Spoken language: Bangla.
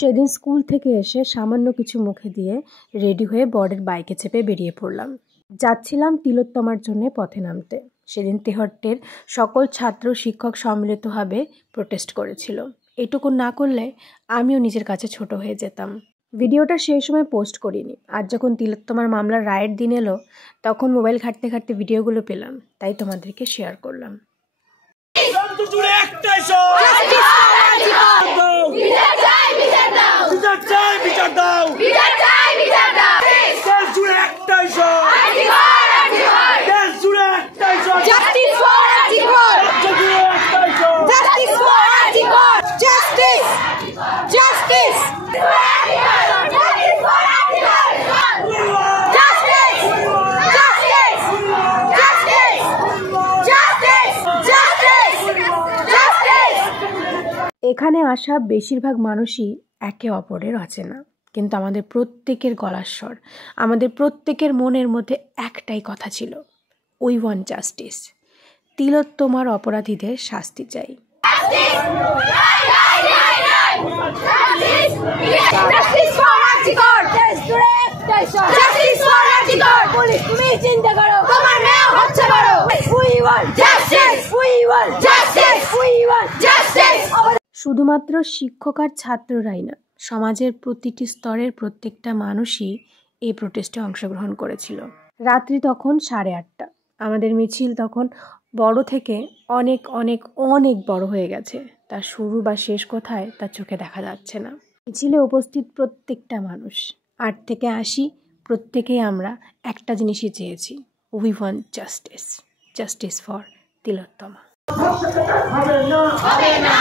সেদিন স্কুল থেকে এসে সামান্য কিছু মুখে দিয়ে রেডি হয়ে বরের বাইকে চেপে বেরিয়ে পড়লাম। যাচ্ছিলাম তিলোত্তমার জন্য পথে নামতে। সেদিন তেহট্টের সকল ছাত্র শিক্ষক সম্মিলিতভাবে প্রোটেস্ট করেছিল। এটুকু না করলে আমিও নিজের কাছে ছোট হয়ে যেতাম। ভিডিওটা সেই সময় পোস্ট করিনি। আজ যখন তিলোত্তমার মামলার রায়ের দিন এলো, তখন মোবাইল ঘাঁটতে ঘাঁটতে ভিডিওগুলো পেলাম, তাই তোমাদেরকে শেয়ার করলাম। এখানে আসা বেশিরভাগ মানুষই একে অপরের অচেনা, কিন্তু আমাদের প্রত্যেকের গলার স্বর, আমাদের প্রত্যেকের মনের মধ্যে একটাই কথা ছিল, উই ওয়ান্ট জাস্টিস। তিলোত্তমার অপরাধীদের শাস্তি চাই। শুধুমাত্র শিক্ষক আর ছাত্ররাই না, সমাজের প্রতিটি স্তরের প্রত্যেকটা মানুষই এই প্রোটেস্টে অংশগ্রহণ করেছিল। রাত্রি তখন 8:30। আমাদের মিছিল তখন বড় থেকে অনেক অনেক অনেক বড় হয়ে গেছে। তার শুরু বা শেষ কোথায় তা চোখে দেখা যাচ্ছে না। মিছিলে উপস্থিত প্রত্যেকটা মানুষ 8 থেকে 80 প্রত্যেকেই আমরা একটা জিনিসই চেয়েছি, we want justice, justice for Tilottama. হবে না